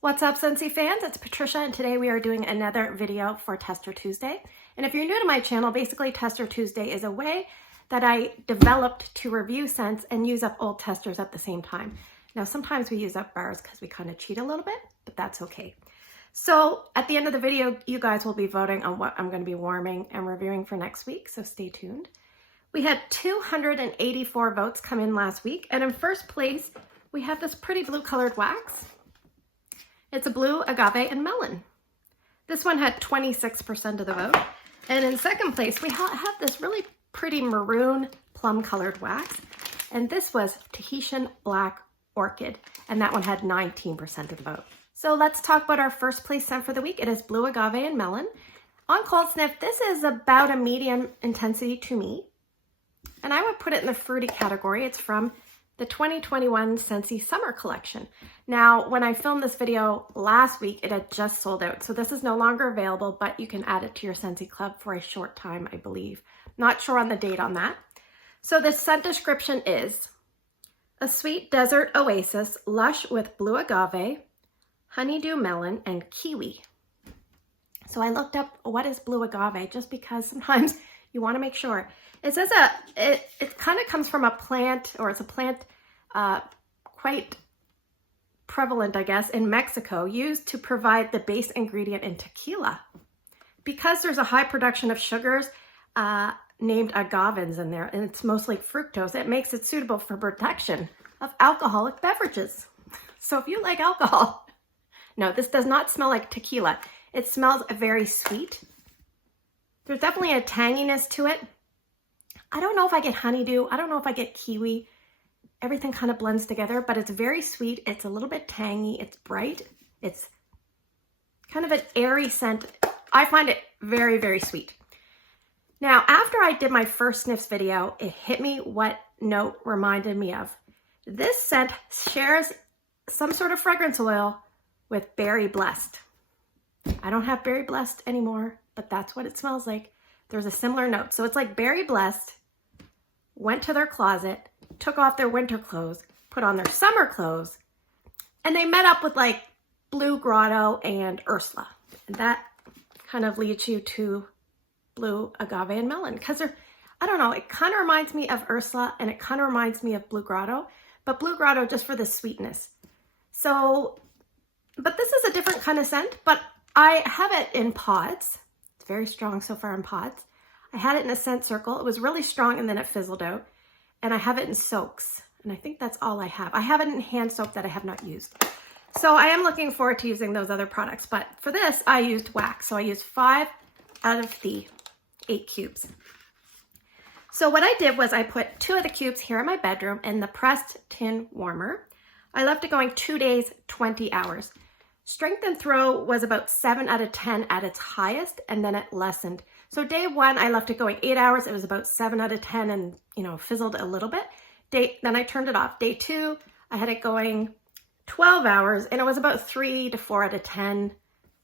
What's up, Scentsy fans? It's Patricia, and today we are doing another video for Tester Tuesday. And if you're new to my channel, basically Tester Tuesday is a way that I developed to review scents and use up old testers at the same time. Now, sometimes we use up bars because we kind of cheat a little bit, but that's okay. So at the end of the video, you guys will be voting on what I'm going to be warming and reviewing for next week, so stay tuned. We had 284 votes come in last week, and in first place, we have this pretty blue colored wax. It's a blue agave and melon. This one had 26% of the vote. And in second place, we have this really pretty maroon plum colored wax. And this was Tahitian black orchid. And that one had 19% of the vote. So let's talk about our first place scent for the week. It is blue agave and melon. On cold sniff, this is about a medium intensity to me. And I would put it in the fruity category. It's from the 2021 Scentsy Summer Collection. Now, when I filmed this video last week, it had just sold out. So this is no longer available, but you can add it to your Scentsy Club for a short time, I believe. Not sure on the date on that. So the scent description is a sweet desert oasis, lush with blue agave, honeydew melon, and kiwi. So I looked up what is blue agave just because sometimes you want to make sure. It says it kind of comes from a plant, or it's a plant quite prevalent, I guess, in Mexico, used to provide the base ingredient in tequila. Because there's a high production of sugars named agavins in there, and it's mostly fructose, it makes it suitable for production of alcoholic beverages. So if you like alcohol, no, this does not smell like tequila. It smells very sweet. There's definitely a tanginess to it. I don't know if I get honeydew. I don't know if I get kiwi. Everything kind of blends together, but it's very sweet. It's a little bit tangy. It's bright. It's kind of an airy scent. I find it very, very sweet. Now, after I did my first sniffs video, it hit me what note reminded me of. This scent shares some sort of fragrance oil with Berry Blessed. I don't have Berry Blessed anymore, but that's what it smells like. There's a similar note. So it's like Berry Blessed went to their closet, took off their winter clothes, put on their summer clothes, and they met up with like Blue Grotto and Ursula. And that kind of leads you to blue agave and melon. Because they're, I don't know, it kind of reminds me of Ursula and it kind of reminds me of Blue Grotto, but Blue Grotto just for the sweetness. So, but this is a different kind of scent, but I have it in pods. It's very strong so far in pods. I had it in a scent circle. It was really strong and then it fizzled out. And I have it in soaks. And I think that's all I have. I have it in hand soap that I have not used. So I am looking forward to using those other products. But for this, I used wax. So I used 5 out of the 8 cubes. So what I did was I put 2 of the cubes here in my bedroom in the pressed tin warmer. I left it going 2 days, 20 hours. Strength and throw was about 7 out of 10 at its highest, and then it lessened. So day 1, I left it going 8 hours. It was about 7 out of 10 and, you know, fizzled a little bit. Then I turned it off. Day 2, I had it going 12 hours, and it was about 3 to 4 out of 10,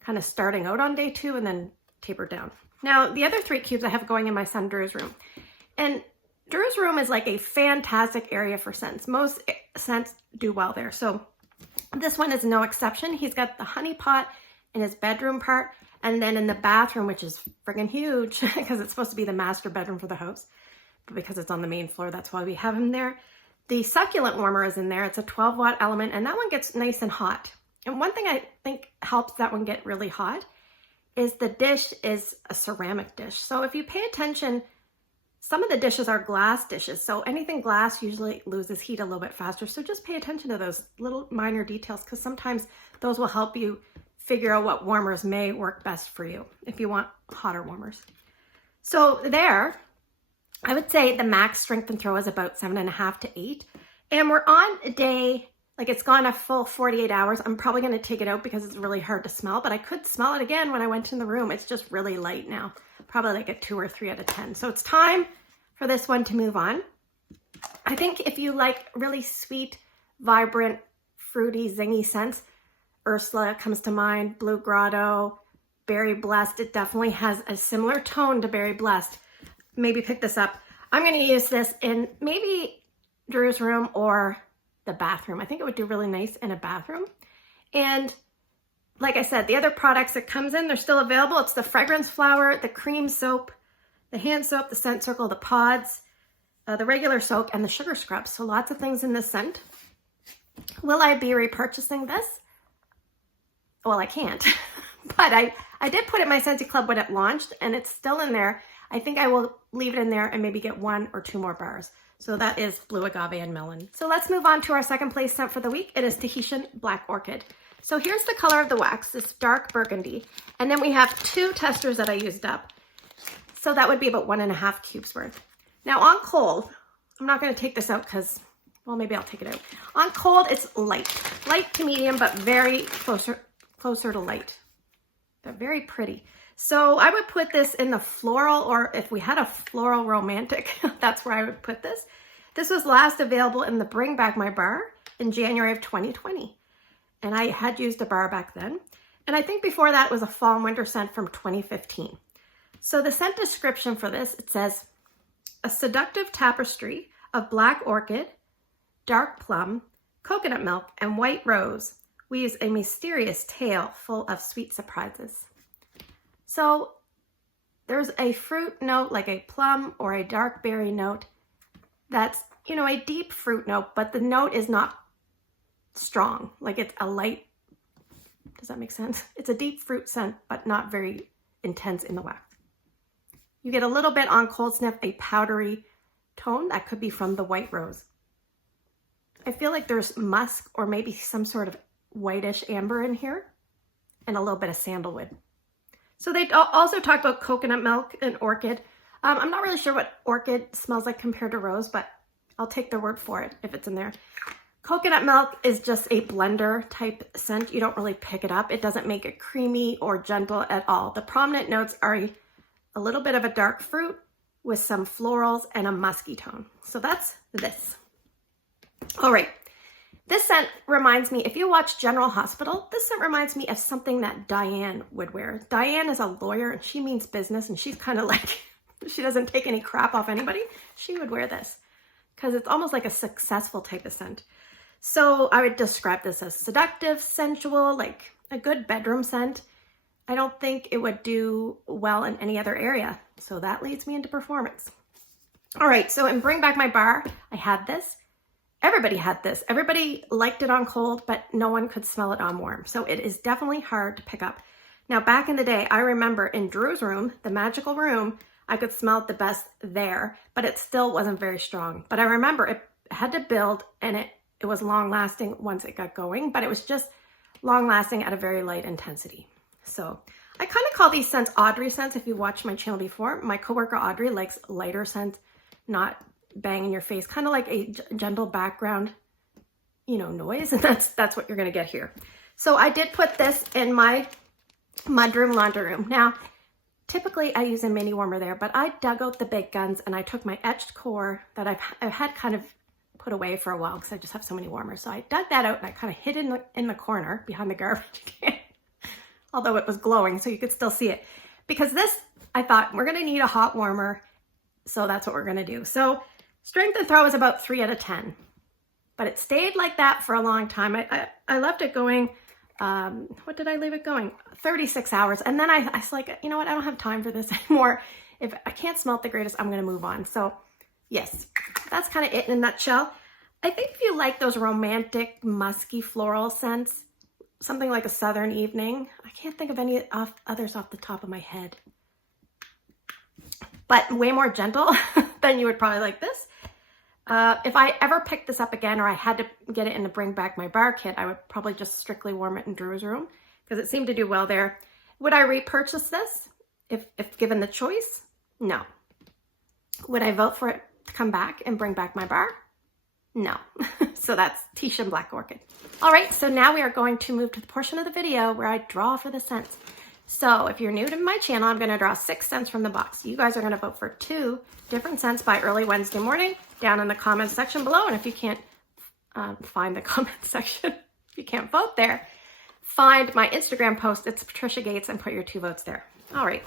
kind of starting out on day 2 and then tapered down. Now, the other 3 cubes I have going in my son Drew's room. And Drew's room is like a fantastic area for scents. Most scents do well there. So this one is no exception. He's got the honey pot in his bedroom part, and then in the bathroom, which is friggin' huge because it's supposed to be the master bedroom for the house, but because it's on the main floor, that's why we have him there. The succulent warmer is in there. It's a 12-watt element, and that one gets nice and hot. And one thing I think helps that one get really hot is the dish is a ceramic dish. So if you pay attention, some of the dishes are glass dishes, so anything glass usually loses heat a little bit faster. So just pay attention to those little minor details because sometimes those will help you figure out what warmers may work best for you if you want hotter warmers. So there, I would say the max strength and throw is about 7.5 to 8. And we're on a day, like it's gone a full 48 hours. I'm probably going to take it out because it's really hard to smell, but I could smell it again when I went in the room. It's just really light now. Probably like a 2 or 3 out of 10. So it's time for this one to move on. I think if you like really sweet, vibrant, fruity, zingy scents, Ursula comes to mind, Blue Grotto, Berry Blessed. It definitely has a similar tone to Berry Blessed. Maybe pick this up. I'm going to use this in maybe Drew's room or the bathroom. I think it would do really nice in a bathroom. And like I said, the other products it comes in, they're still available. It's the fragrance flower, the cream soap, the hand soap, the scent circle, the pods, the regular soap, and the sugar scrubs. So lots of things in this scent. Will I be repurchasing this? Well, I can't, but I did put it in my Scentsy Club when it launched, and it's still in there. I think I will leave it in there and maybe get 1 or 2 more bars. So that is Blue Agave and Melon. So let's move on to our second place scent for the week. It is Tahitian Black Orchid. So here's the color of the wax, this dark burgundy. And then we have 2 testers that I used up. So that would be about 1.5 cubes worth. Now on cold, I'm not gonna take this out because, well, maybe I'll take it out. On cold, it's light to medium, but very closer to light, but very pretty. So I would put this in the floral, or if we had a floral romantic, that's where I would put this. This was last available in the Bring Back My Bar in January of 2020. And I had used a bar back then. And I think before that was a fall and winter scent from 2015. So the scent description for this, it says, a seductive tapestry of black orchid, dark plum, coconut milk, and white rose weaves a mysterious tale full of sweet surprises. So there's a fruit note, like a plum or a dark berry note that's, you know, a deep fruit note, but the note is not strong. Like it's a light, does that make sense? It's a deep fruit scent, but not very intense in the wax. You get a little bit on cold sniff, a powdery tone that could be from the white rose. I feel like there's musk or maybe some sort of whitish amber in here and a little bit of sandalwood. So they also talked about coconut milk and orchid. I'm not really sure what orchid smells like compared to rose, but I'll take their word for it if it's in there. Coconut milk is just a blender type scent. You don't really pick it up. It doesn't make it creamy or gentle at all. The prominent notes are a little bit of a dark fruit with some florals and a musky tone. So that's this. All right. This scent reminds me, if you watch General Hospital, this scent reminds me of something that Diane would wear. Diane is a lawyer and she means business, and she's kind of like, she doesn't take any crap off anybody. She would wear this because it's almost like a successful type of scent. So I would describe this as seductive, sensual, like a good bedroom scent. I don't think it would do well in any other area. So that leads me into performance. All right, so in Bring Back My Bar, I had this. Everybody had this. Everybody liked it on cold, but no one could smell it on warm. So it is definitely hard to pick up. Now, back in the day, I remember in Drew's room, the magical room, I could smell it the best there, but it still wasn't very strong. But I remember it had to build, and it was long lasting once it got going, but it was just long lasting at a very light intensity. So I kind of call these scents Audrey scents. If you watched my channel before, my coworker Audrey likes lighter scents, not bang in your face, kind of like a gentle background, you know, noise. And that's what you're going to get here. So I did put this in my mudroom laundry room. Now, typically I use a mini warmer there, but I dug out the big guns and I took my etched core that I've had kind of put away for a while because I just have so many warmers. So I dug that out and I kind of hid in the corner behind the garbage can, although it was glowing so you could still see it. Because this, I thought, we're going to need a hot warmer. So that's what we're going to do. So strength and throw is about 3 out of 10, but it stayed like that for a long time. I left it going, what did I leave it going? 36 hours. And then I was like, you know what? I don't have time for this anymore. If I can't smell it the greatest, I'm going to move on. So yes, that's kind of it in a nutshell. I think if you like those romantic, musky floral scents, something like a Southern Evening, I can't think of any others off the top of my head, but way more gentle than you would probably like this. If I ever picked this up again, or I had to get it in the Bring Back My Bar kit, I would probably just strictly warm it in Drew's room because it seemed to do well there. Would I repurchase this if given the choice? No. Would I vote for it to come back and Bring Back My Bar? No. So that's Tahitian Black Orchid. All right, so now we are going to move to the portion of the video where I draw for the scents. So if you're new to my channel, I'm going to draw 6 scents from the box. You guys are going to vote for 2 different scents by early Wednesday morning down in the comments section below. And if you can't find the comment section, if you can't vote there, find my Instagram post. It's Patricia Gates, and put your 2 votes there. All right.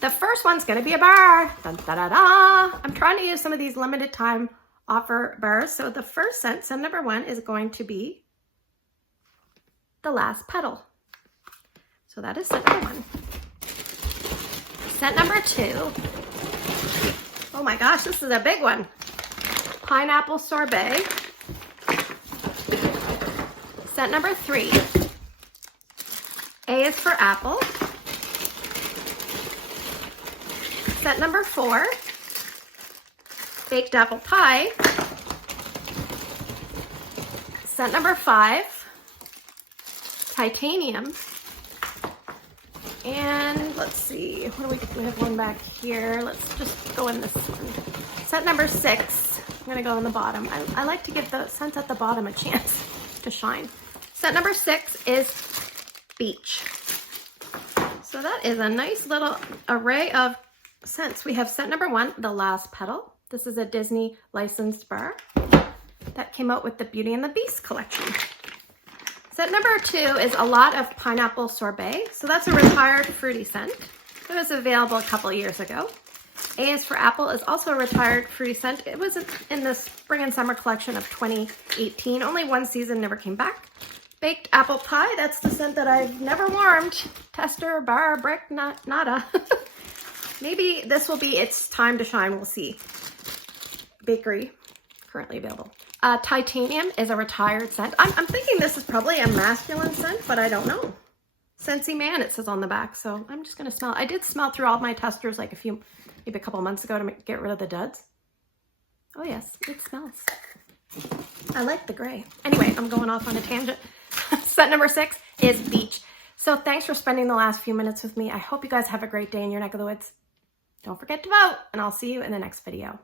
The first one's going to be a bar. Dun, da, da, da. I'm trying to use some of these limited time offer bars. So the first scent number 1, is going to be The Last Petal. So that is scent number 1. Scent number 2. Oh my gosh, this is a big one. Pineapple Sorbet. Scent number 3. A is for apple. Scent number 4. Baked apple pie. Scent number 5. Titanium. And let's see, what do we have one back here. Let's just go in this one. Scent number 6. I'm gonna go in the bottom. I like to give the scents at the bottom a chance to shine. Scent number 6 is Beach. So that is a nice little array of scents. We have scent number 1, The Last Petal. This is a Disney licensed bar that came out with the Beauty and the Beast collection. Scent number 2 is a lot of Pineapple Sorbet. So that's a retired fruity scent. It was available a couple of years ago. A is for apple is also a retired fruity scent. It was in the spring and summer collection of 2018. Only one season, never came back. Baked apple pie, that's the scent that I've never warmed. Tester, bar, brick, nada. Maybe this will be its time to shine, we'll see. Bakery, currently available. Titanium is a retired scent. I'm thinking this is probably a masculine scent, but I don't know. Scentsy Man, it says on the back, so I'm just gonna smell. I did smell through all my testers like maybe a couple months ago to get rid of the duds. Oh yes, it smells. I like the gray. Anyway, I'm going off on a tangent. Scent number 6 is Beach. So thanks for spending the last few minutes with me. I hope you guys have a great day in your neck of the woods. Don't forget to vote, and I'll see you in the next video.